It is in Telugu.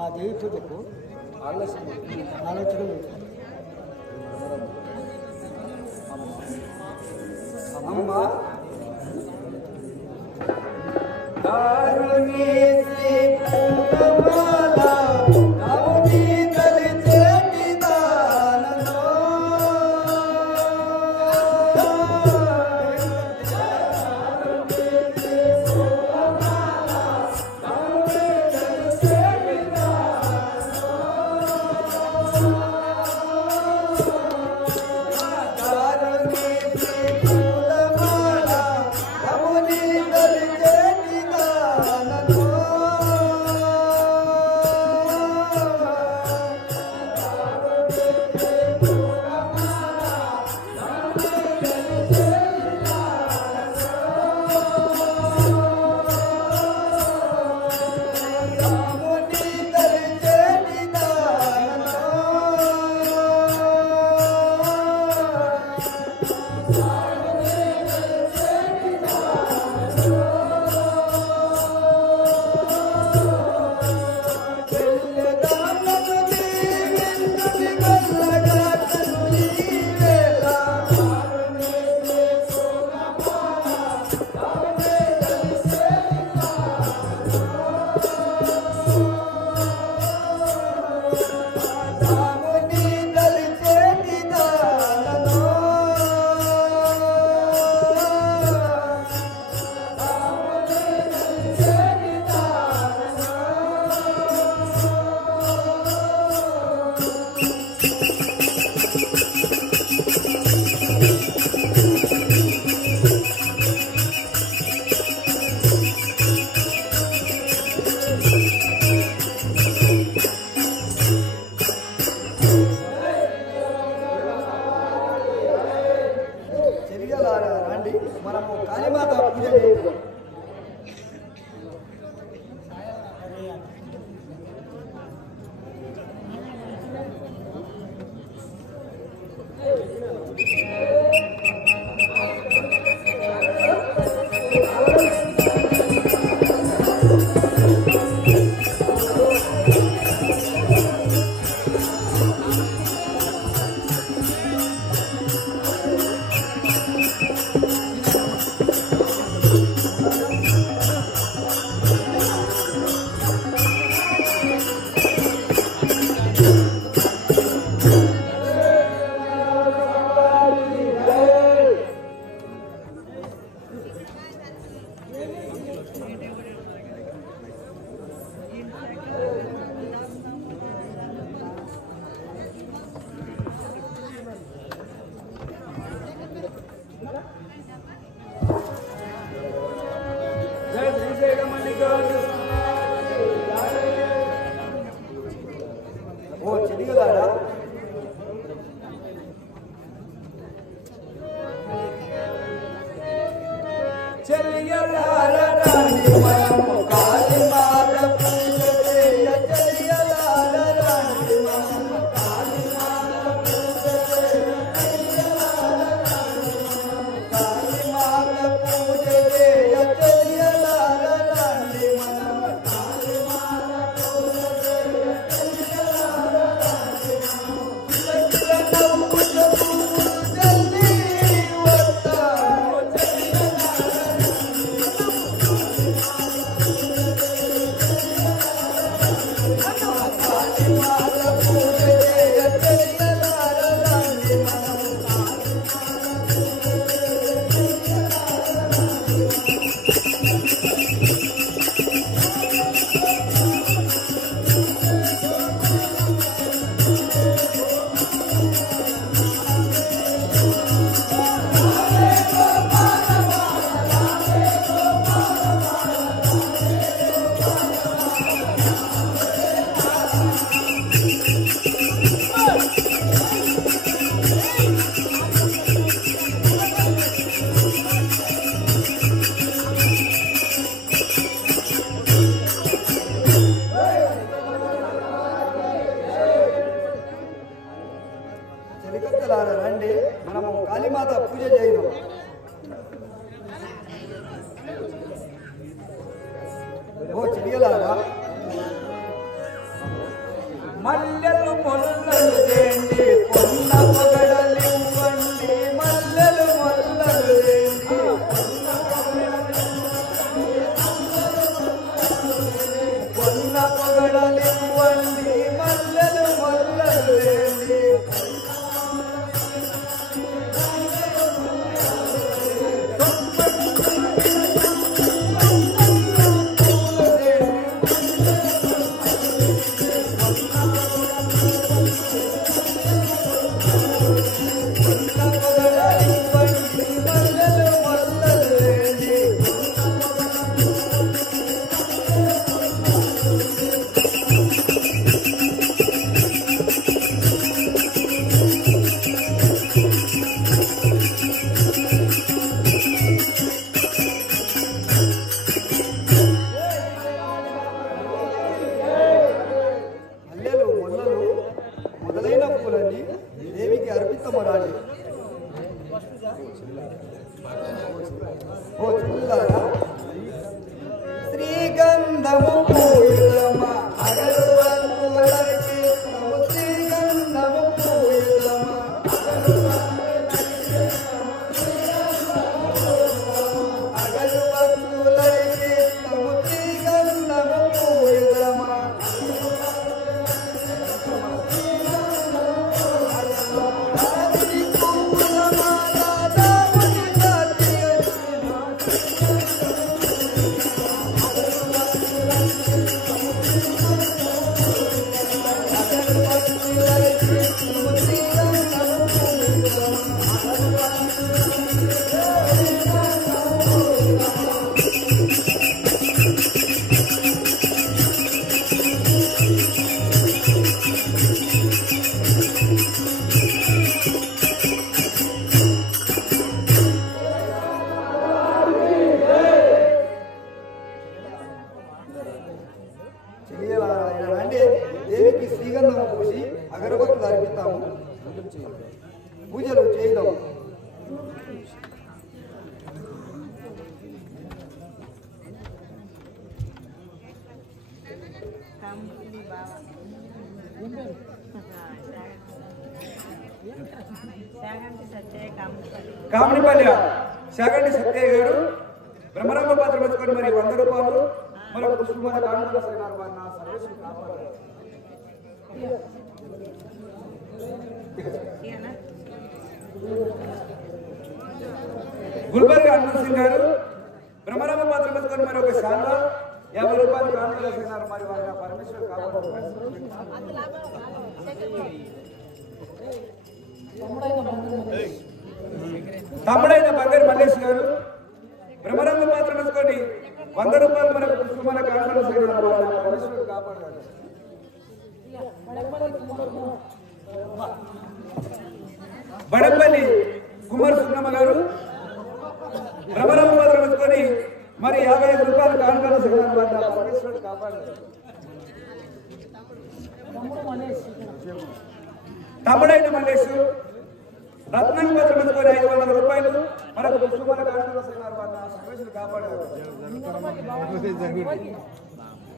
ఆ దేవి పూజకు ఆలోచన అమ్మా దారుణి మనము కాళీమాత పూజ చేద్దాం. ఓ చెడిగలారా చెలియలారా రాణి మనము కాళీమాత పూజ చేయ చెలియలారా రాణి మనము కాళీమాత పూజ చేయ చెలియలారా రాణి మనము కాళీమాత పూజ చేయ చెలియలారా రాణి మనము కాళీమాత పూజ చేయ చెలియలారా రాణి రండి, మనము కాళీమాత పూజ చేయడం. ఓ చిరియలారా, మల్లెలు మొల్లలు తేండి, పొన్న పొగడలివ్వండి. మల్లెలు మొల్లలు తేండి, పొన్న పొగడలివ్వండి. మల్లెలు మొల్లలు తేండి, దేవికి అర్పితమరాలి. ఓ చిల్లారా, శ్రీగంధము పూయుదమ అగరువత్తులర్పితము. శ్రీగంధము పూయుదమ అగరువత్తులర్పితము. శ్రీగంధము పూయుదమ దేవికి శ్రీగంధం పూసి అగరబత్తులు అర్పిస్తాము. పూజలు చేయడం. కామిడిపల్లి శాగంటి సత్యయ్య గారు బ్రహ్మరాంబ పాత్ర వచ్చుకొని మరి 100 రూపాయలు మరొక పుష్పమాల కానుకలు సైనారు. వారిని సర్వేశ్వరుని కాపాడారు. గుల్బర్గ అన్వర్ సింగ్ గారు బ్రహ్మరాంబ పాత్ర వచ్చుకొని మరి ఒక శాంత 50 రూపాయలు కానుకలు సైనారు. మరి వారిని పరమేశ్వరుడు కాపాడారు. తమ్ముడైన బంగారు మల్లేష్ గారు బ్రహ్మరాంబ పాత్ర వచ్చుకొని 100 రూపాయలు మనకు పుష్పమాల కానుకలు సైనారు. వారిని పరమేశ్వరుడు కాపాడారు. బడంపల్లి కుమార్ సున్నమ్మ గారు బ్రహ్మరాంబ పాత్ర వచ్చుకొని మరి 55 రూపాయలు కానుకలు సైనారు. వారిని పరమేశ్వరుడు కాపాడారు. తమ్ముడైన మల్లేష్ రత్నం పాత్ర వచ్చుకొని 500 రూపాయలు మనకు పుష్పమాల కానుకలు సైనారు. వారిని సర్వేశ్వరుడు కాపాడారు.